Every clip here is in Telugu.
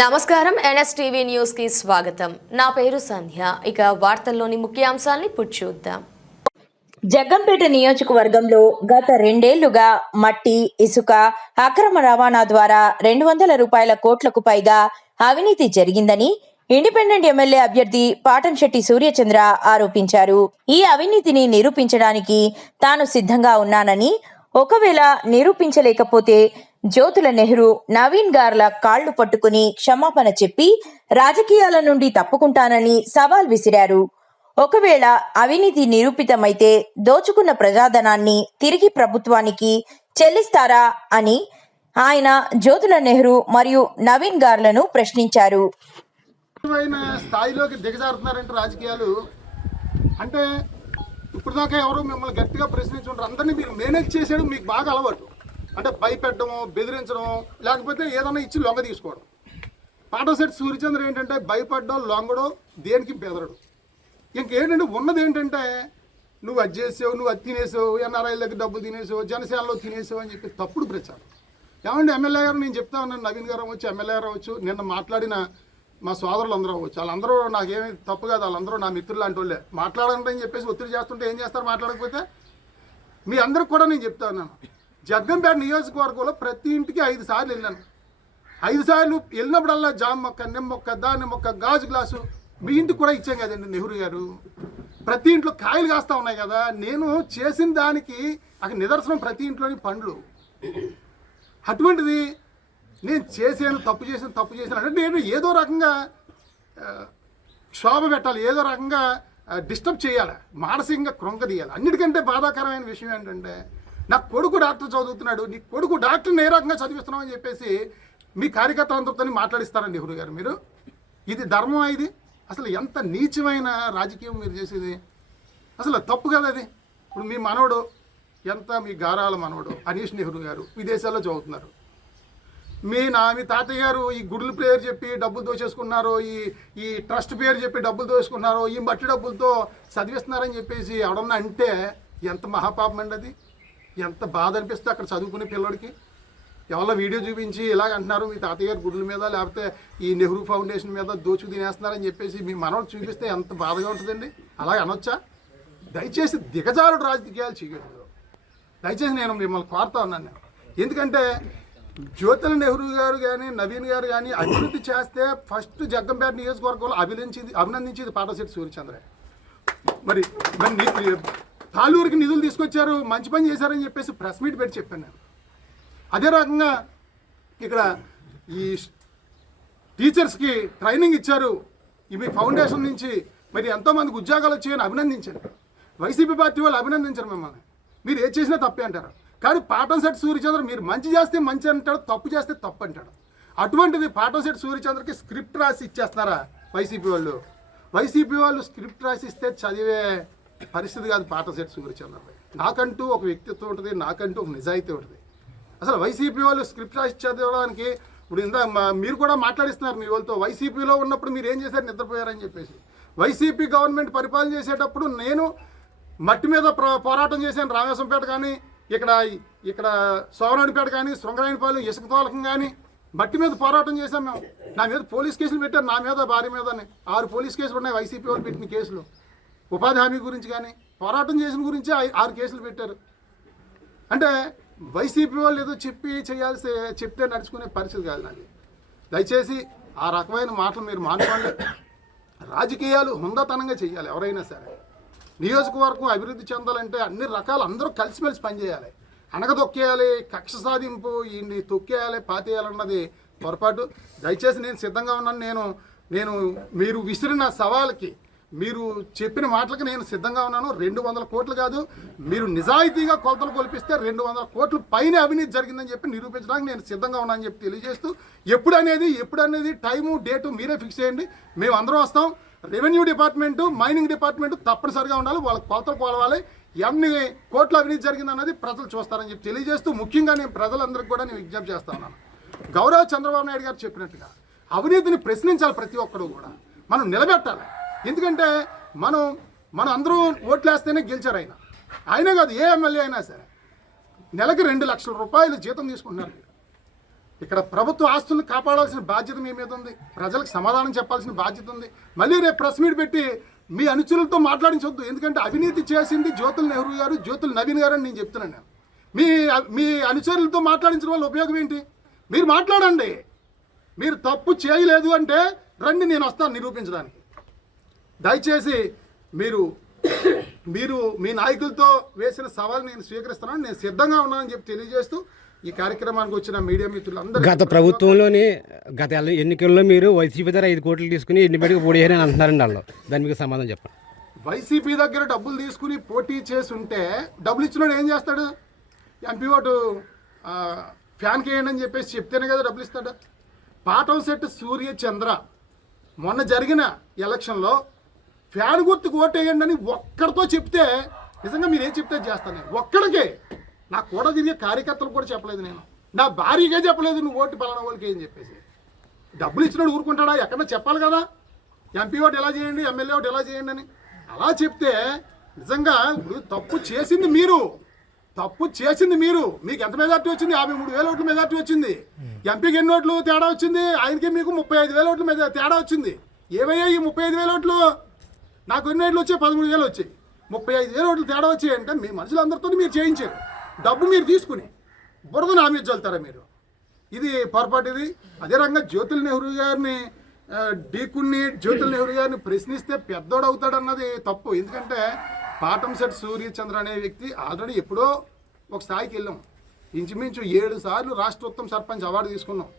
నమస్కారం ఎన్ఎస్టీవీ న్యూస్ కి స్వాగతం. నా పేరు సంధ్య. ఇక వార్తల్లోని ముఖ్యాంశాల్ని చూద్దాం. జగ్గంపేట నియోజకవర్గంలో గత 2 ఏళ్లుగా మట్టి, ఇసుక అక్రమ రవాణా ద్వారా 200 కోట్లకు పైగా అవినీతి జరిగిందని ఇండిపెండెంట్ ఎమ్మెల్యే అభ్యర్థి పాటంశెట్టి సూర్యచంద్ర ఆరోపించారు. ఈ అవినీతిని నిరూపించడానికి తాను సిద్ధంగా ఉన్నానని, ఒకవేళ నిరూపించలేకపోతే జ్యోతుల నెహ్రూ, నవీన్ గార్ల కాళ్లు పట్టుకుని క్షమాపణ చెప్పి రాజకీయాల నుండి తప్పుకుంటానని సవాల్ విసిరారు. ఒకవేళ అవినీతి నిరూపితమైతే దోచుకున్న ప్రజాధనాన్ని తిరిగి ప్రభుత్వానికి చెల్లిస్తారా అని ఆయన జ్యోతుల నెహ్రూ మరియు నవీన్ గార్లను ప్రశ్నించారు. స్థాయిలోకి దిగజారుతున్నారంటే రాజకీయాలు అంటే ఇప్పుడు దాకా ఎవరు మిమ్మల్ని గట్టిగా ప్రశ్నించుంటారు. అందరినీ మీరు మేనేజ్ చేసేయడం మీకు బాగా అలవాటు. అంటే భయపెట్టడము, బెదిరించడం, లేకపోతే ఏదైనా ఇచ్చి లొంగ తీసుకోవడం. పాటంశెట్టి సూర్యచంద్ర ఏంటంటే భయపడ్డం, లొంగడం, దేనికి బెదరడు. ఇంకేంటంటే ఉన్నది ఏంటంటే నువ్వు అది చేసావు, నువ్వు అది తినేసావు, ఎన్ఆర్ఐల దగ్గర డబ్బులు తినేసావు, జనసేనలో తినేసావు అని చెప్పి తప్పుడు ప్రచారం. ఏమంటే ఎమ్మెల్యే గారు నేను చెప్తా ఉన్నాను, నవీన్ గారు అవ్వచ్చు, ఎమ్మెల్యే గారు అవ్వచ్చు, నిన్న మాట్లాడిన మా సోదరులు అందరూ అవ్వచ్చు, వాళ్ళందరూ నాకేమీ తప్పు కాదు, వాళ్ళందరూ నా మిత్రులు లాంటి వాళ్ళే. మాట్లాడాలని చెప్పేసి ఒత్తిడి చేస్తుంటే ఏం చేస్తారు? మాట్లాడకపోతే మీ అందరికి కూడా నేను చెప్తా ఉన్నాను, జగ్గంపేట నియోజకవర్గంలో ప్రతి ఇంటికి 5 సార్లు వెళ్ళాను. 5 సార్లు వెళ్ళినప్పుడల్లా జామ మొక్క, నిమ్మ మొక్క, దాని మొక్క, గాజు గ్లాసు మీ ఇంటికి కూడా ఇచ్చాం కదండి నెహ్రూ గారు. ప్రతి ఇంట్లో కాయలు కాస్తా ఉన్నాయి కదా. నేను చేసిన దానికి అక్కడ నిదర్శనం ప్రతి ఇంట్లోని పండ్లు. అటువంటిది నేను చేశాను, తప్పు చేశాను అంటే నేను ఏదో రకంగా క్షోభ పెట్టాలి, ఏదో రకంగా డిస్టర్బ్ చేయాలి, మానసికంగా కృంగదీయాలి. అన్నిటికంటే బాధాకరమైన విషయం ఏంటంటే నా కొడుకు డాక్టర్ చదువుతున్నాడు, నీ కొడుకు డాక్టర్ని ఏ రకంగా చదివిస్తున్నావు అని చెప్పేసి మీ కార్యకర్తలందరితో మాట్లాడిస్తారండి నెహ్రూ గారు. మీరు ఇది ధర్మం, ఇది అసలు ఎంత నీచమైన రాజకీయం మీరు చేసేది. అసలు తప్పు కదా అది. ఇప్పుడు మీ మనవడు మీ గారాల మనవడు అనీష్ నెహ్రూ గారు విదేశాల్లో చదువుతున్నారు. మీ తాతయ్య గారు ఈ గుడుల పేరు చెప్పి డబ్బులు దోచేసుకున్నారు, ఈ ట్రస్ట్ పేరు చెప్పి డబ్బులు దోచుకున్నారు, ఈ మట్టి డబ్బులతో చదివిస్తున్నారని చెప్పేసి ఎవడన్నా అంటే ఎంత మహాపాపం అండి అది. ఎంత బాధ అనిపిస్తే అక్కడ చదువుకునే పిల్లడికి. ఎవరో వీడియో చూపించి ఇలాగ అంటున్నారు, మీ తాతయ్య గారు గుడుల మీద లేకపోతే ఈ నెహ్రూ ఫౌండేషన్ మీద దోచుకు తినేస్తున్నారని చెప్పేసి మీ మనవడు చూపిస్తే ఎంత బాధగా ఉంటుందండి. అలాగే అనొచ్చా? దయచేసి దిగజారుడు రాజకీయాలు చేయొద్దు. దయచేసి నేను మిమ్మల్ని కోరుతా ఉన్నాను. ఎందుకంటే జ్యోతుల నెహ్రూ గారు కానీ నవీన్ గారు కానీ అభివృద్ధి చేస్తే ఫస్ట్ జగ్గంపేట నియోజకవర్గంలో అభినందించేది పాటంశెట్టి సూర్యచంద్ర. మరి తాలూరుకి నిధులు తీసుకొచ్చారు, మంచి పని చేశారని చెప్పేసి ప్రెస్ మీట్ పెట్టి చెప్పాను నేను. అదే రకంగా ఇక్కడ ఈ టీచర్స్కి ట్రైనింగ్ ఇచ్చారు మీ ఫౌండేషన్ నుంచి, మరి ఎంతోమందికి ఉద్యోగాలు వచ్చాయని అభినందించారు. వైసీపీ పార్టీ వాళ్ళు అభినందించారు మిమ్మల్ని. మీరు ఏది చేసినా తప్పే అంటారు. కానీ పాటంశెట్టి సూర్యచంద్ర మీరు మంచి చేస్తే మంచి అంటాడు, తప్పు చేస్తే తప్పు అంటాడు. అటువంటిది పాటంశెట్టి సూర్యచంద్రకి స్క్రిప్ట్ రాసి ఇచ్చేస్తున్నారా వైసీపీ వాళ్ళు? వైసీపీ వాళ్ళు స్క్రిప్ట్ రాసి ఇస్తే చదివే పరిస్థితి కాదు పాటంశెట్టి సూర్యచంద్ర. నాకంటూ ఒక వ్యక్తిత్వం ఉంటుంది, నాకంటూ ఒక నిజాయితీ ఉంటుంది. అసలు వైసీపీ వాళ్ళు స్క్రిప్ట్ రాసి చదవడానికి ఇప్పుడు మీరు కూడా మాట్లాడిస్తున్నారు మీ వాళ్ళతో. వైసీపీలో ఉన్నప్పుడు మీరు ఏం చేశారు? నిద్రపోయారని చెప్పేసి. వైసీపీ గవర్నమెంట్ పరిపాలన చేసేటప్పుడు నేను మట్టి మీద పోరాటం చేశాను. రామేశ్వరంపేట కానీ, ఇక్కడ సోమరాణిపేట కానీ, శృంగరాయనిపాలెం ఇసుక తోలకం కానీ మట్టి మీద పోరాటం చేశాం మేము. నా మీద పోలీస్ కేసులు పెట్టారు, నా మీద భార్య మీదనే 6 పోలీస్ కేసులు ఉన్నాయి వైసీపీ వాళ్ళు పెట్టిన కేసులు. ఉపాధి హామీ గురించి కానీ పోరాటం చేసిన గురించి 6 కేసులు పెట్టారు. అంటే వైసీపీ వాళ్ళు ఏదో చెప్తే నడుచుకునే పరిస్థితి కాదు నాది. దయచేసి ఆ రకమైన మాటలు మీరు మానుకోండి. రాజకీయాలు హుందాతనంగా చేయాలి ఎవరైనా సరే. నియోజకవర్గం అభివృద్ధి చెందాలంటే అన్ని రకాలు అందరూ కలిసిమెలిసి పనిచేయాలి. అనగదొక్కేయాలి, కక్ష సాధింపు, ఈ తొక్కేయాలి, పాతేయాలన్నది పొరపాటు. దయచేసి నేను సిద్ధంగా ఉన్నాను. నేను మీరు విసిరిన సవాల్కి, మీరు చెప్పిన మాటలకి నేను సిద్ధంగా ఉన్నాను. 200 కోట్లు కాదు, మీరు నిజాయితీగా కొలతలు కొలిపిస్తే 200 కోట్ల పైన అవినీతి జరిగిందని చెప్పి నిరూపించడానికి నేను సిద్ధంగా ఉన్నానని చెప్పి తెలియజేస్తూ, ఎప్పుడనేది టైము డేటు మీరే ఫిక్స్ చేయండి. మేము అందరం వస్తాం. రెవెన్యూ డిపార్ట్మెంటు, మైనింగ్ డిపార్ట్మెంటు తప్పనిసరిగా ఉండాలి. వాళ్ళ కొలతలు కొలవాలి. ఎన్ని కోట్ల అవినీతి జరిగిందన్నది ప్రజలు చూస్తారని చెప్పి తెలియజేస్తూ, ముఖ్యంగా నేను ప్రజలందరికీ కూడా నేను విజ్ఞప్తి చేస్తా ఉన్నాను. గౌరవ చంద్రబాబు నాయుడు గారు చెప్పినట్టుగా అవినీతిని ప్రశ్నించాలి. ప్రతి ఒక్కరు కూడా మనం నిలబెట్టాలి. ఎందుకంటే మనం అందరూ ఓట్లేస్తేనే గెలిచారు ఆయనే కాదు, ఏ ఎమ్మెల్యే అయినా సరే నెలకి 2 లక్షల రూపాయలు జీతం తీసుకుంటున్నారు. ఇక్కడ ప్రభుత్వ ఆస్తులను కాపాడాల్సిన బాధ్యత మీ మీద ఉంది, ప్రజలకు సమాధానం చెప్పాల్సిన బాధ్యత ఉంది. మళ్ళీ రేపు ప్రెస్ మీట్ పెట్టి మీ అనుచరులతో మాట్లాడించవద్దు. ఎందుకంటే అవినీతి చేసింది జ్యోతుల్ నెహ్రూ గారు, జ్యోతుల్ నవీన్ గారు అని నేను చెప్తున్నాను. నేను మీ అనుచరులతో మాట్లాడించడం వల్ల ఉపయోగం ఏంటి? మీరు మాట్లాడండి. మీరు తప్పు చేయలేదు అంటే రండి, నేను వస్తాను నిరూపించడానికి. దయచేసి మీరు మీ నాయకులతో వేసిన సవాల్ నేను స్వీకరిస్తున్నాను, నేను సిద్ధంగా ఉన్నానని చెప్పి తెలియజేస్తూ ఈ కార్యక్రమానికి వచ్చిన మీడియా మిత్రులందరూ, గత ప్రభుత్వంలోని గత ఎన్నికల్లో మీరు వైసీపీ దగ్గర 5 కోట్లు తీసుకుని ఇండిపెండెంట్గా పోటీ చేయాలని అంటున్నారండి. వాళ్ళు దాని మీకు సమాధానం చెప్పండి. వైసీపీ దగ్గర డబ్బులు తీసుకుని పోటీ చేసి ఉంటే డబ్బులు ఇచ్చినాడు ఏం చేస్తాడు? ఎంపీ ఓటు ఫ్యాన్కి వేయండి అని చెప్పేసి చెప్తేనే కదా డబ్బులు ఇస్తాడు. పాటంశెట్టి సూర్యచంద్ర మొన్న జరిగిన ఎలక్షన్లో ఫ్యాన్ గుర్తుకు ఓటు వేయండి అని ఒక్కడితో చెప్తే నిజంగా మీరు ఏం చెప్తే చేస్తాను. నేను ఒక్కడికే, నాకు కూడా తిరిగే కార్యకర్తలు కూడా చెప్పలేదు, నేను నా భార్యగా చెప్పలేదు నువ్వు ఓటు పలానా వాళ్ళకి ఏం చెప్పేసి. డబ్బులు ఇచ్చినాడు ఊరుకుంటాడా? ఎక్కడన్నా చెప్పాలి కదా, ఎంపీ ఓటు ఎలా చేయండి, ఎమ్మెల్యే ఓటు ఎలా చేయండి అని. అలా చెప్తే నిజంగా ఇప్పుడు తప్పు చేసింది మీరు. మీకు ఎంత మెజార్టీ వచ్చింది? 53,000 ఓట్ల మెజార్టీ వచ్చింది. ఎంపీకి ఎన్ని ఓట్లు తేడా వచ్చింది? ఆయనకి మీకు 35,000 ఓట్ల తేడా వచ్చింది. ఏవయ్యా ఈ 35,000 ఓట్లు? నాకు ఎన్ని ఓట్లు వచ్చాయి? 13,000 వచ్చాయి. 35,000 ఓట్లు తేడా వచ్చాయంటే మీ మనుషులందరితో మీరు చేయించారు. డబ్బు మీరు తీసుకుని బురద నా మీద చల్లుతారా మీరు? ఇది పొరపాటు. ఇది అదే రకంగా జ్యోతుల్ నెహ్రూ గారిని జ్యోతుల్ నెహ్రూ గారిని ప్రశ్నిస్తే పెద్దోడు అవుతాడన్నది తప్పు. ఎందుకంటే పాటంశెట్టి సూర్యచంద్ర అనే వ్యక్తి ఆల్రెడీ ఎప్పుడో ఒక స్థాయికి వెళ్ళాం. ఇంచుమించు 7 సార్లు రాష్ట్ర ఉత్తమ సర్పంచ్ అవార్డు తీసుకున్నాం,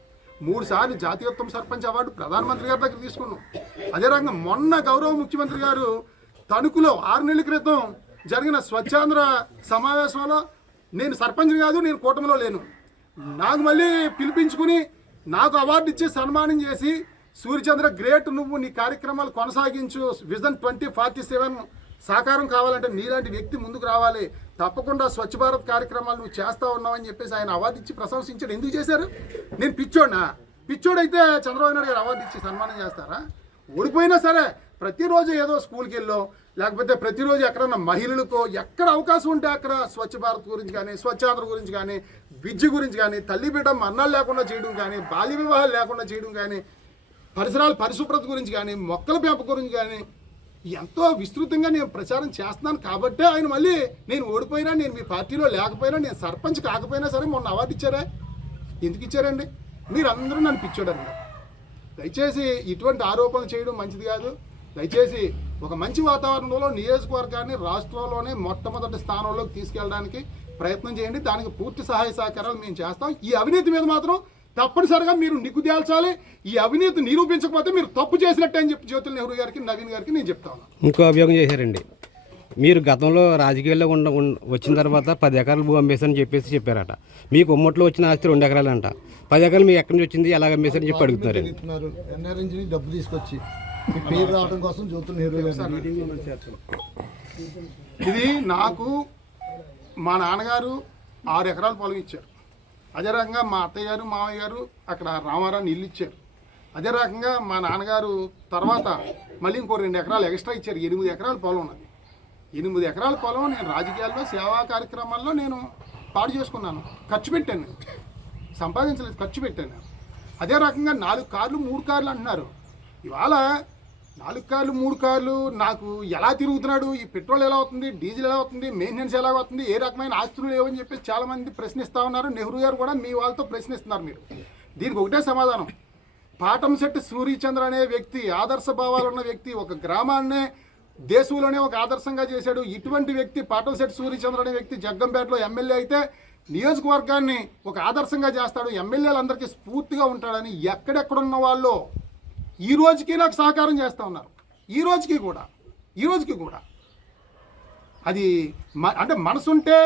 3 సార్లు జాతీయ ఉత్తమ సర్పంచ్ అవార్డు ప్రధానమంత్రి గారి దగ్గర తీసుకున్నాం. అదే రకంగా మొన్న గౌరవ ముఖ్యమంత్రి గారు తణుకులో 6 నెలల క్రితం జరిగిన స్వచ్ఛాంధ్ర సమావేశంలో నేను సర్పంచ్ కాదు, నేను కూటమిలో లేను, నాకు మళ్ళీ పిలిపించుకుని నాకు అవార్డు ఇచ్చి సన్మానం చేసి సూర్యచంద్ర గ్రేట్, నువ్వు నీ కార్యక్రమాలు కొనసాగించు, విజన్ 2047 సాకారం కావాలంటే నీలాంటి వ్యక్తి ముందుకు రావాలి, తప్పకుండా స్వచ్ఛ భారత్ కార్యక్రమాలు నువ్వు చేస్తా ఉన్నావని చెప్పేసి ఆయన అవార్డు ఇచ్చి ప్రశంసించాడు. ఎందుకు చేశారు? నేను పిచ్చోడైతే చంద్రబాబు నాయుడు గారు అవార్డు ఇచ్చి సన్మానం చేస్తారా? ఓడిపోయినా సరే ప్రతిరోజు ఏదో స్కూల్కి వెళ్ళో లేకపోతే ప్రతిరోజు ఎక్కడన్నా మహిళలకో ఎక్కడ అవకాశం ఉంటే అక్కడ స్వచ్ఛ భారత్ గురించి కానీ, స్వచ్ఛాంధ్ర గురించి కానీ, విద్య గురించి కానీ, తల్లి బిడ్డ మరణాలు లేకుండా చేయడం కానీ, బాల్య వివాహాలు లేకుండా చేయడం కానీ, పరిసరాల పరిశుభ్రత గురించి కానీ, మొక్కల పెంపకం గురించి కానీ ఎంతో విస్తృతంగా నేను ప్రచారం చేస్తున్నాను. కాబట్టే ఆయన మళ్ళీ నేను ఓడిపోయినా, నేను మీ పార్టీలో లేకపోయినా, నేను సర్పంచ్ కాకపోయినా సరే మొన్న అవార్డు ఇచ్చారా? ఎందుకు ఇచ్చారండి? మీరందరూ నన్ను పిచ్చోడన్నారు. దయచేసి ఇటువంటి ఆరోపణలు చేయడం మంచిది కాదు. దయచేసి ఒక మంచి వాతావరణంలో నియోజకవర్గాన్ని రాష్ట్రంలోనే మొట్టమొదటి స్థానంలోకి తీసుకెళ్ళడానికి ప్రయత్నం చేయండి. దానికి పూర్తి సహాయ సహకారాలు మేము చేస్తాం. ఈ అవినీతి మీద మాత్రం తప్పనిసరిగా మీరు నిగ్గు తేల్చాలి. ఈ అవినీతి నిరూపించకపోతే మీరు తప్పు చేసినట్టే అని చెప్పి జ్యోతుల్ నెహ్రూ గారికి, నవీన్ గారికి నేను చెప్తాను. ఇంకో అభియోగం చేశారండి. మీరు గతంలో రాజకీయాల్లో వచ్చిన తర్వాత 10 ఎకరాలు భూ అమ్మేశారని చెప్పారట. మీకు ఉమ్మట్లో వచ్చిన ఆస్తి 2 ఎకరాలంట. 10 ఎకరాలు మీకు ఎక్కడి నుంచి వచ్చింది, ఎలా అమ్మేశారని చెప్పి అడుగుతున్నారు. ఎన్ఆర్ఎన్జీ డబ్బు తీసుకొచ్చి మీ పేరు రావడం కోసం జ్యోతుల్ నెహ్రూ గారు. ఇది నాకు మా నాన్నగారు 6 ఎకరాల పొలం ఇచ్చారు. అదే రకంగా మా అత్తయ్య గారు, మామయ్య గారు అక్కడ రామారాన్ని ఇల్లు ఇచ్చారు. అదే రకంగా మా నాన్నగారు తర్వాత మళ్ళీ ఇంకో 2 ఎకరాలు ఎక్స్ట్రా ఇచ్చారు. 8 ఎకరాల పొలం ఉన్నది. 8 ఎకరాల పొలం నేను రాజకీయాల్లో, సేవా కార్యక్రమాల్లో నేను పాడు చేసుకున్నాను. ఖర్చు పెట్టాను, సంపాదించలేదు, ఖర్చు పెట్టాను. అదే రకంగా 4 కార్లు 3 కార్లు అంటున్నారు. ఇవాళ 4 కార్లు 3 కార్లు నాకు ఎలా తిరుగుతున్నాడు, ఈ పెట్రోల్ ఎలా అవుతుంది, డీజిల్ ఎలా అవుతుంది, మెయింటెనెన్స్ ఎలా అవుతుంది, ఏ రకమైన ఆస్తులు లేవని చెప్పేసి చాలామంది ప్రశ్నిస్తూ ఉన్నారు. నెహ్రూ గారు కూడా మీ వాళ్ళతో ప్రశ్నిస్తున్నారు. మీరు దీనికి ఒకటే సమాధానం. పాటంశెట్టి సూర్యచంద్ర అనే వ్యక్తి ఆదర్శ భావాలు ఉన్న వ్యక్తి, ఒక గ్రామాన్నే దేశంలోనే ఒక ఆదర్శంగా చేశాడు. ఇటువంటి వ్యక్తి పాటంశెట్టి సూర్యచంద్ర అనే వ్యక్తి జగ్గంపేటలో ఎమ్మెల్యే అయితే నియోజకవర్గాన్ని ఒక ఆదర్శంగా చేస్తాడు, ఎమ్మెల్యేలందరికీ స్ఫూర్తిగా ఉంటాడని ఎక్కడెక్కడున్న వాళ్ళు ఈ రోజుకి నాకు సహకారం చేస్తూ ఉన్నారు. ఈ రోజుకి కూడా అది అంటే మనసుంటే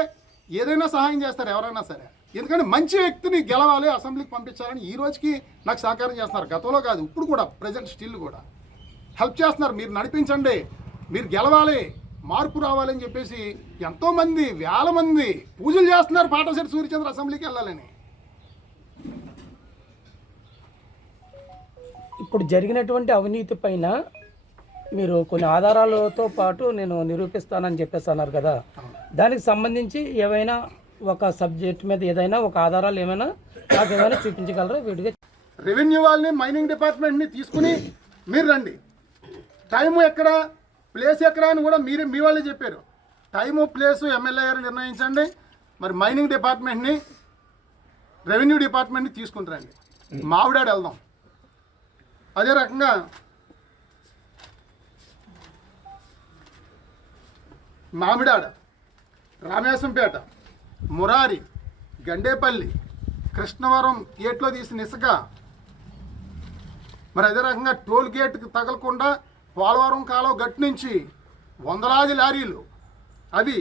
ఏదైనా సహాయం చేస్తారు ఎవరైనా సరే. ఎందుకంటే మంచి వ్యక్తిని గెలవాలి, అసెంబ్లీకి పంపించాలని ఈ రోజుకి నాకు సహకారం చేస్తున్నారు. గతంలో కాదు, ఇప్పుడు కూడా ప్రజెంట్ స్టిల్ కూడా హెల్ప్ చేస్తున్నారు. మీరు నడిపించండి, మీరు గెలవాలి, మార్పు రావాలని చెప్పేసి ఎంతోమంది 1000 మంది పూజలు చేస్తున్నారు పాటంశెట్టి సూర్యచంద్ర అసెంబ్లీకి వెళ్ళాలని. ఇప్పుడు జరిగినటువంటి అవినీతి పైన మీరు కొన్ని ఆధారాలతో పాటు నేను నిరూపిస్తానని చెప్పేసి అన్నారు కదా, దానికి సంబంధించి ఏమైనా ఒక సబ్జెక్ట్ మీద ఏదైనా ఒక ఆధారాలు ఏమైనా నాకు ఏమైనా చూపించగలరా విడిగా? రెవెన్యూ వాళ్ళని మైనింగ్ డిపార్ట్మెంట్ని తీసుకుని మీరు రండి. టైము ఎక్కడ, ప్లేస్ ఎక్కడ అని కూడా మీ వాళ్ళే చెప్పారు. టైము ప్లేసు ఎమ్మెల్యే గారు నిర్ణయించండి. మరి మైనింగ్ డిపార్ట్మెంట్ని రెవెన్యూ డిపార్ట్మెంట్ని తీసుకుంటారండి. మావిడాడు వెళ్దాం. అదే రకంగా మామిడాడ, రామేశంపేట, మురారి, గండేపల్లి, కృష్ణవరం గేట్లో తీసిన ఇసుక, మరి అదే రకంగా టోల్ గేట్కి తగలకుండా పోలవరం కాలువ గట్టు నుంచి వందలాది లారీలు అవి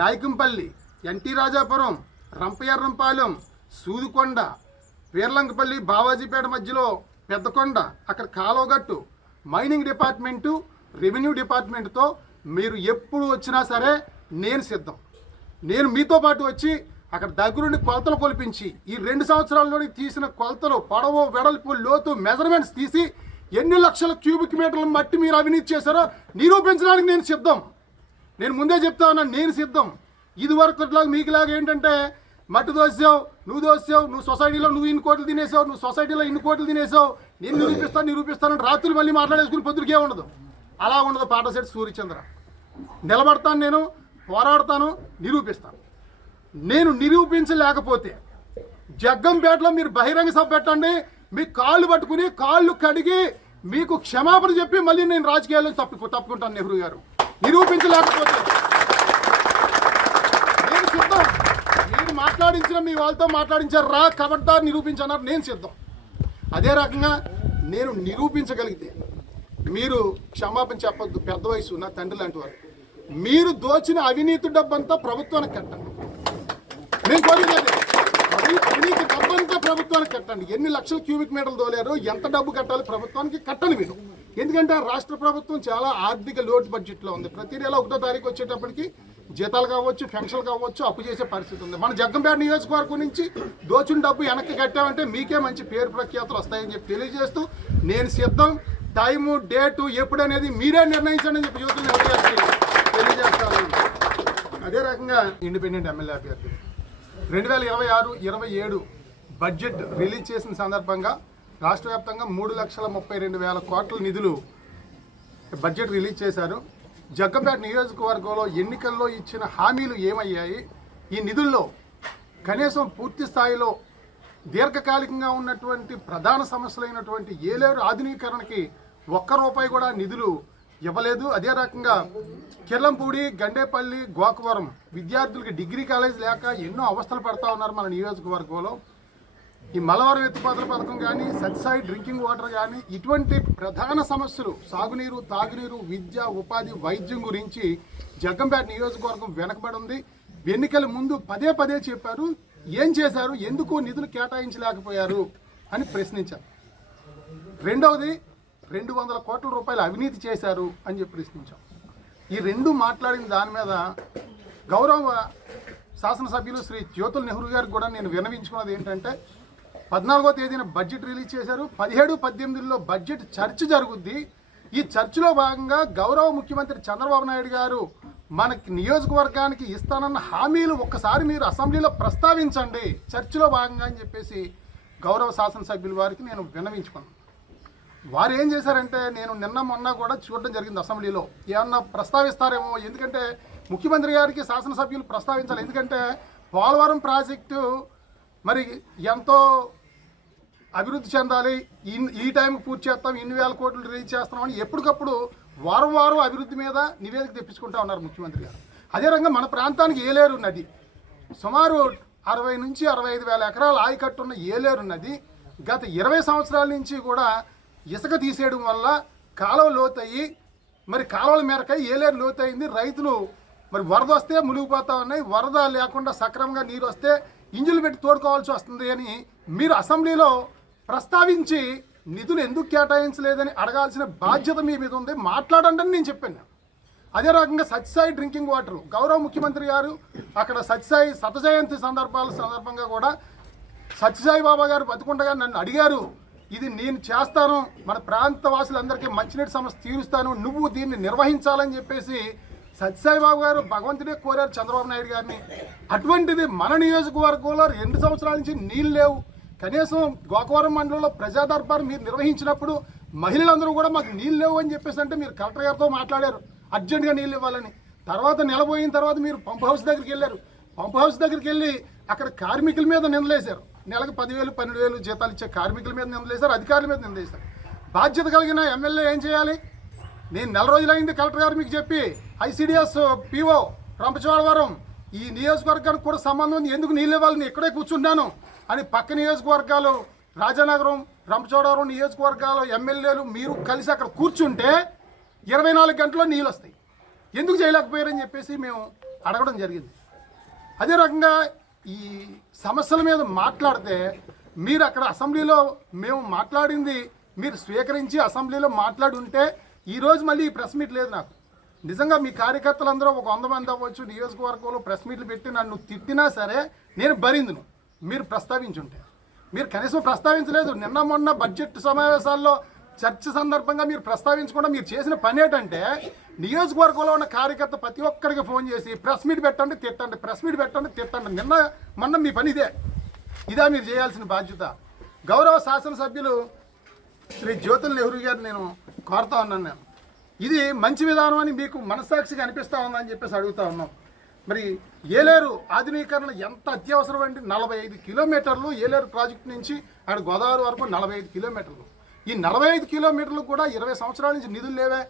నాయకంపల్లి, ఎన్టీ రాజాపురం, రంపయ్యరంపాలెం, సూదికొండ, వీర్లంకపల్లి, బావాజీపేట మధ్యలో పెద్దకొండ, అక్కడ కాలువగట్టు, మైనింగ్ డిపార్ట్మెంటు, రెవెన్యూ డిపార్ట్మెంట్తో మీరు ఎప్పుడు వచ్చినా సరే నేను సిద్ధం. నేను మీతో పాటు వచ్చి అక్కడ దగ్గరుండి కొలతలు కొలిపించి ఈ 2 సంవత్సరాల్లోని తీసిన కొలతలు, పొడవు, వెడల్పు, లోతు మెజర్మెంట్స్ తీసి ఎన్ని లక్షల క్యూబిక్ మీటర్ల మట్టి మీరు అవినీతి చేశారో నిరూపించడానికి నేను సిద్ధం. నేను ముందే చెప్తా ఉన్నాను, నేను సిద్ధం. ఇదివరకు మీకులాగా ఏంటంటే మట్టి దోసావు, నువ్వు సొసైటీలో నువ్వు ఇన్ని కోట్లు తినేసావు, నువ్వు సొసైటీలో ఇన్ని కోట్లు తినేసావు, నేను నిరూపిస్తాను రాత్రులు మళ్ళీ మాట్లాడేసుకుని పొద్దురికే ఉండదు. అలా ఉండదు పాటశెట్టి సూర్యచంద్ర. నిలబడతాను, నేను పోరాడతాను, నిరూపిస్తాను. నేను నిరూపించలేకపోతే జగ్గంపేటలో మీరు బహిరంగ సభ పెట్టండి. మీ కాళ్ళు పట్టుకుని కాళ్ళు కడిగి మీకు క్షమాపణ చెప్పి మళ్ళీ నేను రాజకీయాల్లో తప్పుకుంటాను. నెహ్రూ గారు నిరూపించలేకపోతే నేను సిద్ధం. మీరు మాట్లాడించిన మీ వాళ్ళతో మాట్లాడించారు, రా కబడ్దారు నిరూపించన్నారు, నేను సిద్ధం. అదే రకంగా నేను నిరూపించగలిగితే మీరు క్షమాపణ చెప్పొద్దు. పెద్ద వయసు, నా తండ్రి లాంటి వారు. మీరు దోచిన అవినీతి డబ్బంతా ప్రభుత్వానికి కట్టండి. నేను కోరినది అవినీతి డబ్బంతా ప్రభుత్వానికి కట్టండి. ఎన్ని లక్షల క్యూబిక్ మీటర్లు దోలారో, ఎంత డబ్బు కట్టాలి ప్రభుత్వానికి కట్టండి మీరు. ఎందుకంటే రాష్ట్ర ప్రభుత్వం చాలా ఆర్థిక లోటు బడ్జెట్లో ఉంది. ప్రతి నెల 1వ తారీఖు వచ్చేటప్పటికి జీతాలు కావచ్చు, పెన్షన్లు కావచ్చు, అప్పు చేసే పరిస్థితి ఉంది. మన జగ్గంపేట నియోజకవర్గం నుంచి దోచిన డబ్బు వెనక్కి కట్టామంటే మీకే మంచి పేరు ప్రఖ్యాతులు వస్తాయని చెప్పి తెలియజేస్తూ నేను సిద్ధం. టైము, డేటు ఎప్పుడనేది మీరే నిర్ణయించండి అని చెప్పి యువతలు తెలియజేస్తాను. అదే రకంగా ఇండిపెండెంట్ ఎమ్మెల్యే అభ్యర్థి 2026-27 బడ్జెట్ రిలీజ్ చేసిన సందర్భంగా రాష్ట్ర వ్యాప్తంగా 3,32,000 కోట్ల నిధులు బడ్జెట్ రిలీజ్ చేశారు. జగ్గంపేట నియోజకవర్గంలో ఎన్నికల్లో ఇచ్చిన హామీలు ఏమయ్యాయి, ఈ నిధుల్లో కనీసం పూర్తి స్థాయిలో దీర్ఘకాలికంగా ఉన్నటువంటి ప్రధాన సమస్యలైనటువంటి ఏలేరు ఆధునీకరణకి ₹1 కూడా నిధులు ఇవ్వలేదు. అదే రకంగా కిర్లంపూడి, గండేపల్లి, గోకవరం విద్యార్థులకి డిగ్రీ కాలేజ్ లేక ఎన్నో అవస్థలు పడతా ఉన్నారు మన నియోజకవర్గంలో. ఈ మలవరం ఎత్తిపోతల పథకం కానీ, సత్సాయి డ్రింకింగ్ వాటర్ కానీ, ఇటువంటి ప్రధాన సమస్యలు సాగునీరు, తాగునీరు, విద్య, ఉపాధి, వైద్యం గురించి జగ్గంపేట నియోజకవర్గం వెనకబడి ఉంది. ఎన్నికల ముందు పదే చెప్పారు, ఏం చేశారు, ఎందుకు నిధులు కేటాయించలేకపోయారు అని ప్రశ్నించారు. రెండవది 200 కోట్ల రూపాయలు అవినీతి చేశారు అని చెప్పి ప్రశ్నించాం. ఈ రెండు మాట్లాడిన దాని మీద గౌరవ శాసనసభ్యులు శ్రీ జ్యోతుల నెహ్రూ గారికి కూడా నేను విన్నవించుకున్నది ఏంటంటే 14వ తేదీన బడ్జెట్ రిలీజ్ చేశారు. 17-18లో బడ్జెట్ చర్చ జరుగుద్ది. ఈ చర్చలో భాగంగా గౌరవ ముఖ్యమంత్రి చంద్రబాబు నాయుడు గారు మనకి నియోజకవర్గానికి ఇస్తానన్న హామీలు ఒక్కసారి మీరు అసెంబ్లీలో ప్రస్తావించండి చర్చలో భాగంగా అని చెప్పేసి గౌరవ శాసనసభ్యుల వారికి నేను విన్నవించుకున్నాను. వారు ఏం చేశారంటే, నేను నిన్న మొన్న కూడా చూడడం జరిగింది అసెంబ్లీలో, ఏమన్నా ప్రస్తావిస్తారేమో, ఎందుకంటే ముఖ్యమంత్రి గారికి శాసనసభ్యులు ప్రస్తావించాలి. ఎందుకంటే పోలవరం ప్రాజెక్టు మరి ఎంతో అభివృద్ధి చెందాలి, ఈ టైంకి పూర్తి చేస్తాం, ఇన్ని వేల కోట్లు రిలీజ్ చేస్తామని ఎప్పటికప్పుడు వారం అభివృద్ధి మీద నివేదిక తెప్పించుకుంటా ఉన్నారు ముఖ్యమంత్రి గారు. అదే రకంగా మన ప్రాంతానికి ఏలేరు నది సుమారు 60 నుంచి 65 వేల ఎకరాల ఆయకట్టున్న ఏలేరు నది గత 20 సంవత్సరాల నుంచి కూడా ఇసుక తీసేయడం వల్ల కాలువ లోతయ్యి, మరి కాలువల మేరకై ఏలేరు లోతయింది. రైతులు మరి వరద వస్తే మునిగిపోతా ఉన్నాయి, వరద లేకుండా సక్రమంగా నీరు వస్తే ఇంజులు పెట్టి తోడుకోవాల్సి వస్తుంది అని మీరు అసెంబ్లీలో ప్రస్తావించి నిధులు ఎందుకు కేటాయించలేదని అడగాల్సిన బాధ్యత మీ మీద ఉంది, మాట్లాడండి అని నేను చెప్పాను. అదే రకంగా సత్సాయి డ్రింకింగ్ వాటర్ గౌరవ ముఖ్యమంత్రి గారు అక్కడ సత్సాయి శతజయంతి సందర్భంగా కూడా సత్యసాయి బాబా గారు బతికుండగా నన్ను అడిగారు, ఇది నేను చేస్తాను, మన ప్రాంత వాసులందరికీ మంచినీటి సమస్య తీరుస్తాను, నువ్వు దీన్ని నిర్వహించాలని చెప్పేసి సత్యసాయి బాబు గారు భగవంతుడే కోరారు చంద్రబాబు నాయుడు గారిని. అటువంటిది మన నియోజకవర్గంలో 2 సంవత్సరాల నుంచి నీళ్ళు లేవు. కనీసం గోకవరం మండలంలో ప్రజా దర్బార్ మీరు నిర్వహించినప్పుడు మహిళలందరూ కూడా మాకు నీళ్ళు లేవు అని చెప్పేసి అంటే మీరు కలెక్టర్ గారితో మాట్లాడారు అర్జెంటుగా నీళ్ళు ఇవ్వాలని. తర్వాత నిలబోయిన తర్వాత మీరు పంప్ హౌస్ దగ్గరికి వెళ్ళారు. పంప్ హౌస్ దగ్గరికి వెళ్ళి అక్కడ కార్మికుల మీద నిందలేశారు. నెలకు 10,000 12,000 జీతాలు ఇచ్చే కార్మికుల మీద నిందలేశారు, అధికారుల మీద నిందలేశారు. బాధ్యత కలిగిన ఎమ్మెల్యే ఏం చేయాలి? నేను 4 రోజులైంది కలెక్టర్ గారు మీకు చెప్పి, ఐసిడిఎస్ పిఓ రంపచోడవరం ఈ నియోజకవర్గానికి కూడా సంబంధం ఉంది, ఎందుకు నీళ్ళు ఇవ్వాలి, నేను ఇక్కడే కూర్చుంటాను అని పక్క నియోజకవర్గాలు రాజానగరం రంపచోడవరం నియోజకవర్గాలు ఎమ్మెల్యేలు మీరు కలిసి అక్కడ కూర్చుంటే 24 గంటల్లో నీళ్ళు వస్తాయి. ఎందుకు చేయలేకపోయారని చెప్పేసి మేము అడగడం జరిగింది. అదే రకంగా ఈ సమస్యల మీద మాట్లాడితే మీరు అక్కడ అసెంబ్లీలో మేము మాట్లాడింది మీరు స్వీకరించి అసెంబ్లీలో మాట్లాడి ఉంటే ఈరోజు మళ్ళీ ఈ ప్రెస్ మీట్ లేదు. నాకు నిజంగా మీ కార్యకర్తలందరూ ఒక 100 మంది అవ్వచ్చు నియోజకవర్గంలో ప్రెస్ మీట్లు పెట్టి నన్ను తిట్టినా సరే నేను భరిందును. మీరు ప్రస్తావించుంటే మీరు కనీసం ప్రస్తావించలేదు. నిన్న మొన్న బడ్జెట్ సమావేశాల్లో చర్చ సందర్భంగా మీరు ప్రస్తావించకుండా మీరు చేసిన పని ఏంటంటే నియోజకవర్గంలో ఉన్న కార్యకర్త ప్రతి ఒక్కరికి ఫోన్ చేసి ప్రెస్ మీట్ పెట్టండి తిట్టండి, ప్రెస్ మీట్ పెట్టండి తిట్టండి. నిన్న మొన్న మీ పని ఇదా మీరు చేయాల్సిన బాధ్యత. గౌరవ శాసనసభ్యులు శ్రీ జ్యోతుల నెహ్రూ గారు నేను కోరుతా ఉన్నాను. నేను ఇది మంచి విధానం అని మీకు మనస్సాక్షిగా అనిపిస్తూ ఉందని చెప్పేసి అడుగుతా ఉన్నాం. మరి ఏలేరు ఆధునీకరణ ఎంత అత్యవసరం అంటే 45 కిలోమీటర్లు ఏలేరు ప్రాజెక్టు నుంచి అక్కడ గోదావరి వరకు 45 కిలోమీటర్లు. ఈ 45 కిలోమీటర్లు కూడా 20 సంవత్సరాల నుంచి నిధులు లేవే.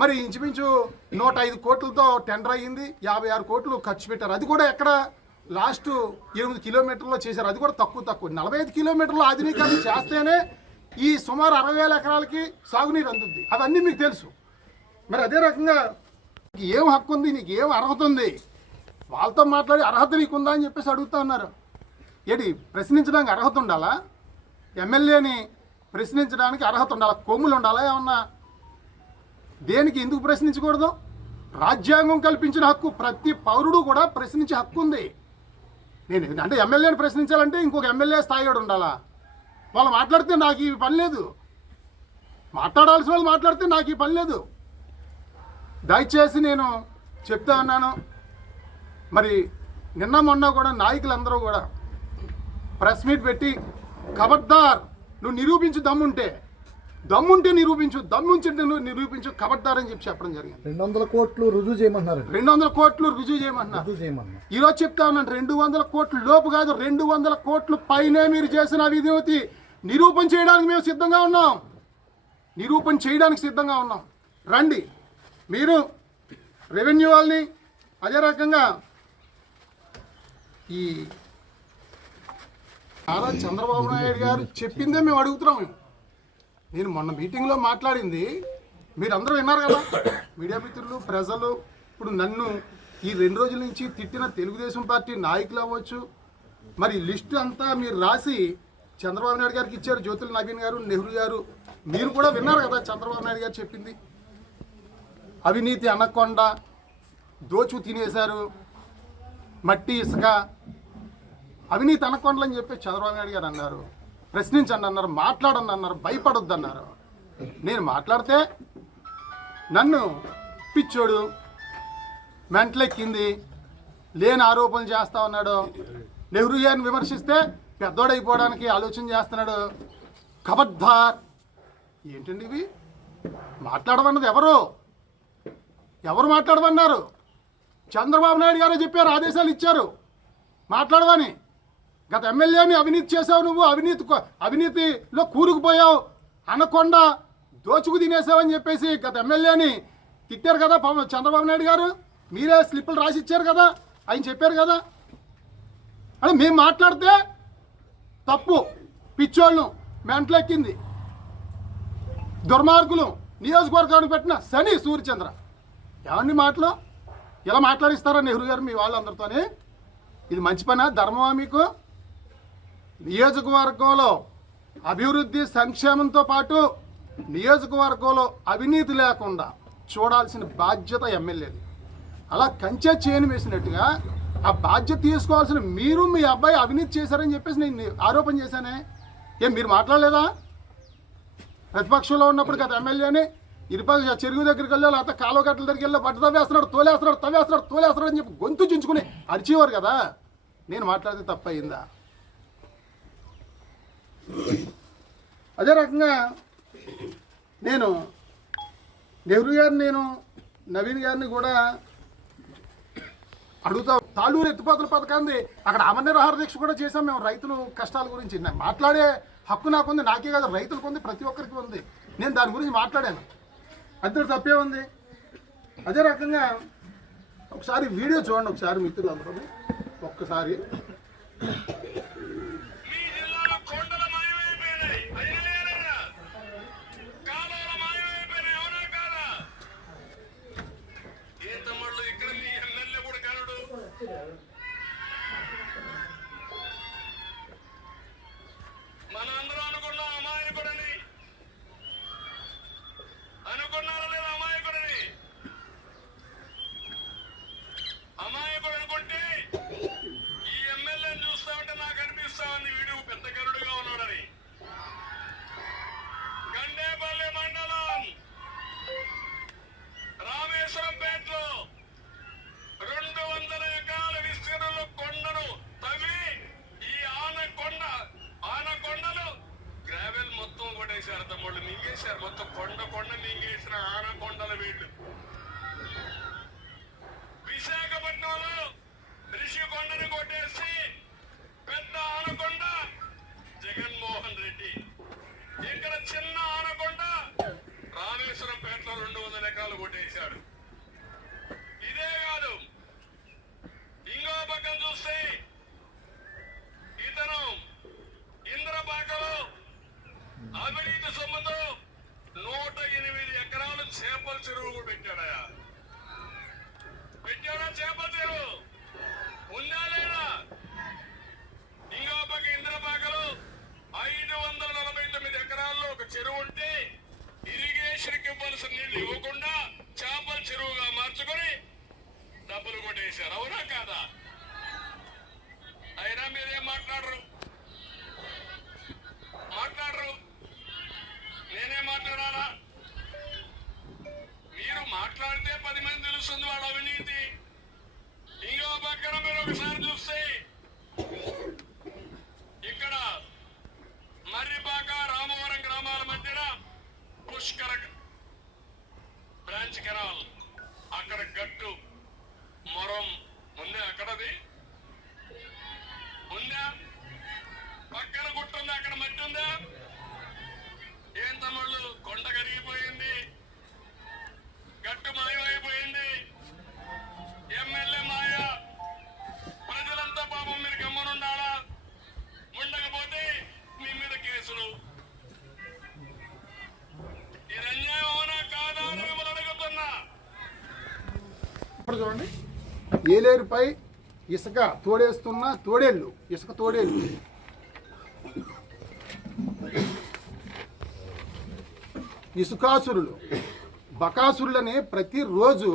మరి ఇంచుమించు 105 కోట్లతో టెండర్ అయ్యింది, 56 కోట్లు ఖర్చు పెట్టారు. అది కూడా ఎక్కడ లాస్ట్ 8 కిలోమీటర్లో చేశారు, అది కూడా తక్కువ. 45 కిలోమీటర్లు ఆధునీకరణ చేస్తేనే ఈ సుమారు 60,000 ఎకరాలకి సాగునీరు అందుద్ది. అవన్నీ మీకు తెలుసు. మరి అదే రకంగా నీకు ఏం హక్కు ఉంది, నీకు ఏం అర్హత ఉంది, వాళ్ళతో మాట్లాడి అర్హత నీకుందా అని చెప్పేసి అడుగుతూ ఉన్నారు. ఏంటి ప్రశ్నించడానికి అర్హత ఉండాలా? ఎమ్మెల్యేని ప్రశ్నించడానికి అర్హత ఉండాలా? కొమ్ములు ఉండాలా? ఏమన్నా దేనికి ఎందుకు ప్రశ్నించకూడదు? రాజ్యాంగం కల్పించిన హక్కు ప్రతి పౌరుడు కూడా ప్రశ్నించే హక్కు ఉంది. నేను అంటే ఎమ్మెల్యేని ప్రశ్నించాలంటే ఇంకొక ఎమ్మెల్యే స్థాయిలో ఉండాలా? వాళ్ళు మాట్లాడితే నాకు ఈ పని లేదు, మాట్లాడాల్సిన వాళ్ళు మాట్లాడితే నాకు ఈ పని లేదు. దయచేసి నేను చెప్తా ఉన్నాను. మరి నిన్న మొన్న కూడా నాయకులందరూ కూడా ప్రెస్ మీట్ పెట్టి ఖబర్దార్ నువ్వు నిరూపించు, దమ్ముంటే నిరూపించు, నిరూపించు ఖబర్దార్ అని చెప్పడం జరిగింది. 200 కోట్లు రుజువు చేయమన్నారు. 200 కోట్లు రుజువు చేయమన్నారు. ఈరోజు చెప్తా ఉన్నాను 200 కోట్ల లోపు కాదు, 200 కోట్ల పైనే మీరు చేసిన అవినీతి నిరూపణ చేయడానికి మేము సిద్ధంగా ఉన్నాం. నిరూపణ చేయడానికి సిద్ధంగా ఉన్నాం. రండి. మీరు రెవెన్యూ వాళ్ళని అదే రకంగా ఈ నారా చంద్రబాబు నాయుడు గారు చెప్పిందే మేము అడుగుతున్నాం. నేను మొన్న మీటింగ్లో మాట్లాడింది మీరందరూ విన్నారు కదా, మీడియా మిత్రులు, ప్రజలు. ఇప్పుడు నన్ను ఈ 2 రోజుల నుంచి తిట్టిన తెలుగుదేశం పార్టీ నాయకులు అవ్వచ్చు, మరి లిస్టు అంతా మీరు రాసి చంద్రబాబు నాయుడు గారికి ఇచ్చారు. జ్యోతుల నవీన్ గారు, నెహ్రూ గారు, మీరు కూడా విన్నారు కదా చంద్రబాబు నాయుడు గారు చెప్పింది. అవినీతి అనకుండా దోచు తినేశారు, మట్టి ఇసుక అవినీతి అనకొండలు అని చెప్పి చంద్రబాబు నాయుడు గారు అన్నారు. ప్రశ్నించండి అన్నారు, మాట్లాడండి అన్నారు, భయపడొద్దు అన్నారు. నేను మాట్లాడితే నన్ను పిచ్చోడు, మెంటలెక్కింది, లేని ఆరోపణలు చేస్తా ఉన్నాడు. నెహ్రూ గారిని విమర్శిస్తే పెద్దోడైపోవడానికి ఆలోచన చేస్తున్నాడు. ఖబర్దార్. ఏంటండి ఇవి? మాట్లాడమన్నది ఎవరు మాట్లాడమన్నారు? చంద్రబాబు నాయుడు గారే చెప్పారు, ఆదేశాలు ఇచ్చారు మాట్లాడమని. గత ఎమ్మెల్యేని అవినీతి చేసావు, నువ్వు అవినీతిలో కూరుకుపోయావు, అనకుండా దోచుకు తినేసావని చెప్పేసి గత ఎమ్మెల్యేని తిట్టారు కదా చంద్రబాబు నాయుడు గారు. మీరే స్లిప్పులు రాసి ఇచ్చారు కదా, ఆయన చెప్పారు కదా. అని మేము మాట్లాడితే తప్పు, పిచ్చోళ్ళు, మెంటలెక్కింది, దుర్మార్గులు, నియోజకవర్గానికి పెట్టిన శని సూర్యచంద్ర. ఏమన్నీ మాటలు ఇలా మాట్లాడిస్తారా నెహ్రూ గారు మీ వాళ్ళందరితోనే? ఇది మంచి పనా, ధర్మమా మీకు? నియోజకవర్గంలో అభివృద్ధి సంక్షేమంతో పాటు నియోజకవర్గంలో అవినీతి లేకుండా చూడాల్సిన బాధ్యత ఎమ్మెల్యేది. అలా కంచె చేయని వేసినట్టుగా ఆ బాధ్యత తీసుకోవాల్సిన మీరు మీ అబ్బాయి అవినీతి చేశారని చెప్పేసి నేను ఆరోపణ చేశానే. మీరు మాట్లాడలేదా? ప్రతిపక్షంలో ఉన్నప్పుడు గత ఎమ్మెల్యేని ఇరుపక్క చెరువు దగ్గరికి వెళ్ళా లేకపోతే కాలువ గట్ల దగ్గరికి వెళ్ళి బట్ట తవ్వేస్తున్నాడు అని చెప్పి గొంతు చించుకుని అరిచేవారు కదా. నేను మాట్లాడితే తప్ప అయిందా? అదే రకంగా నేను నెహ్రూ గారిని, నేను నవీన్ గారిని కూడా అడుగుతాం. తాళూరు ఎత్తిపోతల పథకాన్ని అక్కడ అమరనిరాహార దీక్ష కూడా చేసాం మేము రైతులు కష్టాల గురించి. మాట్లాడే హక్కు నాకుంది, నాకే కాదు రైతులకు ఉంది, ప్రతి ఒక్కరికి ఉంది. నేను దాని గురించి మాట్లాడాను, అంతే తప్పే ఉంది. అదే రకంగా ఒకసారి వీడియో చూడండి ఒకసారి మిత్రులందరూ ఒక్కసారి. మనందరూ అనుకున్నాం అమాయకుడని, అనుకున్నారా లేదా? అమాయకుడు అనుకుంటే ఈ ఎమ్మెల్యేని చూస్తా ఉంటే నాకు అనిపిస్తా ఉంది వీడు పెద్ద గరుడుగా ఉన్నాడని. గండేపల్లి మండలం రామేశ్వరంపేటలో 200 ఎకరాల విస్తీర్ణంలో కొండను తవ్వి ఈ ఆనకొండలు గ్రావెల్ మొత్తం కొట్టేశారు. తమ్ముళ్ళు మింగేశారు మొత్తం, కొండ మింగేసిన ఆనకొండల వీళ్ళు. విశాఖపట్నంలో రిషికొండని కొట్టేసి పెద్ద ఆనకొండ జగన్మోహన్ రెడ్డి. ఇక్కడ చిన్న ఆనకొండ రామేశ్వరంపేటలో 200 ఎకరాలు కొట్టేశాడు. ఇదే కాదు, ఇంకో పక్కన చూస్తే ఇతను ఇంద్రపాకలో అవినీతి సొమ్ముతో 108 ఎకరాలు చేపల చెరువు పెట్టాడా? చేపల చెరువు ఉందా లేదా? ఇంకో పక్క ఇంద్రపాకలో 549 ఎకరాల్లో ఒక చెరువు ఉంటే ఇరిగేషన్కి ఇవ్వాల్సిన నీళ్లు ఇవ్వకుండా చేపల చెరువుగా మార్చుకొని డబ్బులు కొట్టేశారు. అవునా కాదా? అయినా మీరేం మాట్లాడరు. నేనే మాట్లాడాలా? మీరు మాట్లాడితే 10 మంది తెలుస్తుంది వాళ్ళ అవినీతి. ఇంకో పక్కన మీరు ఒకసారి చూస్తే ఇక్కడ మర్రిపాక రామవరం గ్రామాల మధ్యన పుష్కర బ్రాంచ్ కెనాల్, అక్కడ గట్టు మొరం ఉందే, అక్కడది ఉందా? పక్కన గుట్ట ఉందా? అక్కడ మట్టి ఉందా? ఏం తమ్ముళ్ళు, కొండ కరిగిపోయింది, గట్టు మాయమైపోయింది, ఎమ్మెల్యే మాయ. ప్రజలంతా పాపం మీరు గమ్మనుండాలా? ఉండకపోతే మీ మీద కేసులు. ఇది అన్యాయం అవునా కాదా అని మిమ్మల్ని అడుగుతున్నా. ఇప్పుడు చూడండి, ఏలేరుపై ఇసుక తోడేస్తున్న తోడేళ్ళు, ఇసుక తోడేళ్ళు. ఇసుకాసురులు, బకాసురులని ప్రతిరోజు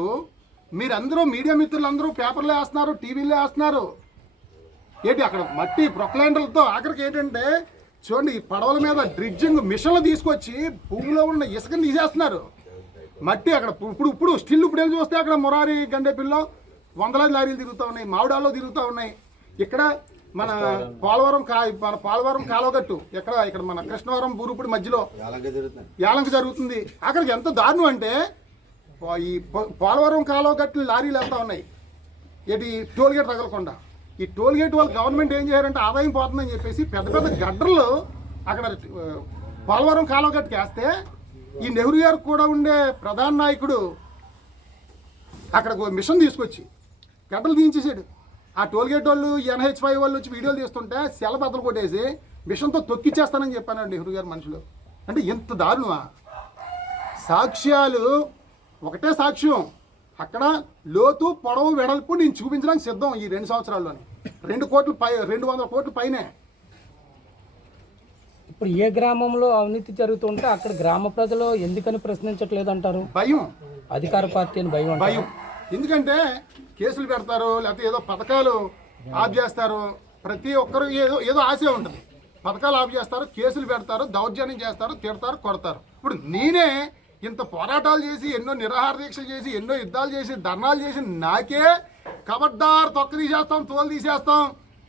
మీరందరూ మీడియా మిత్రులందరూ పేపర్లో వేస్తున్నారు, టీవీలో వేస్తున్నారు. ఏంటి అక్కడ మట్టి ప్రొక్లైండర్లతో ఆఖరికి ఏంటంటే చూడండి, ఈ పడవల మీద డ్రిడ్జింగ్ మిషన్లు తీసుకొచ్చి భూమిలో ఉన్న ఇసుకని తీసేస్తున్నారు. మట్టి అక్కడ ఇప్పుడు స్టిల్ ఇప్పుడు వెళ్ళి చూస్తే అక్కడ మురారి గండేపిల్లో 100 లారీలు తిరుగుతూ ఉన్నాయి, మామిడాల్లో తిరుగుతూ ఉన్నాయి. ఇక్కడ మన పోలవరం కాలువగట్టు ఇక్కడ మన కృష్ణవరం బూరుపుడి మధ్యలో యాలంక జరుగుతుంది. అక్కడికి ఎంత దారుణం అంటే ఈ పోలవరం కాలువగట్టు లారీలు వెళ్తా ఉన్నాయి. ఏంటి టోల్గేట్ తగలకుండా. ఈ టోల్గేట్ వాళ్ళు గవర్నమెంట్ ఏం చేయారంటే ఆదాయం పోతుందని చెప్పేసి పెద్ద పెద్ద గడ్డర్లు అక్కడ పోలవరం కాలువగట్టుకు వేస్తే ఈ నెహ్రూ గారికి కూడా ఉండే ప్రధాన నాయకుడు అక్కడ మిషన్ తీసుకొచ్చి గడ్డలు తీయించేసాడు. ఆ టోల్గేట్ వాళ్ళు NH5 వాళ్ళు వచ్చి వీడియోలు తీస్తుంటే సెల బద్దలు కొట్టేసి మిషన్తో తొక్కిచ్చేస్తానని చెప్పానండి నెహ్రూ గారు మనుషులు. అంటే ఎంత దారుణమా? సాక్ష్యాలు ఒకటే సాక్ష్యం, అక్కడ లోతు పొడవు వెడల్పు నేను చూపించడానికి సిద్ధం. ఈ 2 సంవత్సరాల్లోనే 200 కోట్ల పైనే. ఇప్పుడు ఏ గ్రామంలో అవినీతి జరుగుతుంటే అక్కడ గ్రామ ప్రజలు ఎందుకని ప్రశ్నించట్లేదు అంటారు? భయం, అధికార పార్టీ అని భయం. ఎందుకంటే కేసులు పెడతారు, లేకపోతే ఏదో పథకాలు ఆఫ్ చేస్తారు. ప్రతి ఒక్కరు ఏదో ఆశ ఉంటుంది. పథకాలు ఆఫ్ చేస్తారు, కేసులు పెడతారు, దౌర్జన్యం చేస్తారు, తిడతారు, కొడతారు. ఇప్పుడు నేనే ఇంత పోరాటాలు చేసి ఎన్నో నిరాహార దీక్షలు చేసి ఎన్నో యుద్ధాలు చేసి ధర్నాలు చేసి నాకే కబడ్దార్ తొక్క తీసేస్తాం తోలు తీసేస్తాం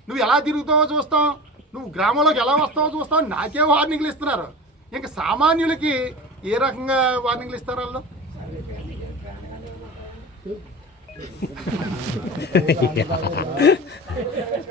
నువ్వు ఎలా తిరుగుతావో చూస్తాం నువ్వు గ్రామంలోకి ఎలా వస్తావో చూస్తావు నాకే వార్నింగ్లు ఇస్తున్నారు. ఇంకా సామాన్యులకి ఏ రకంగా వార్నింగ్లు ఇస్తారు వాళ్ళు?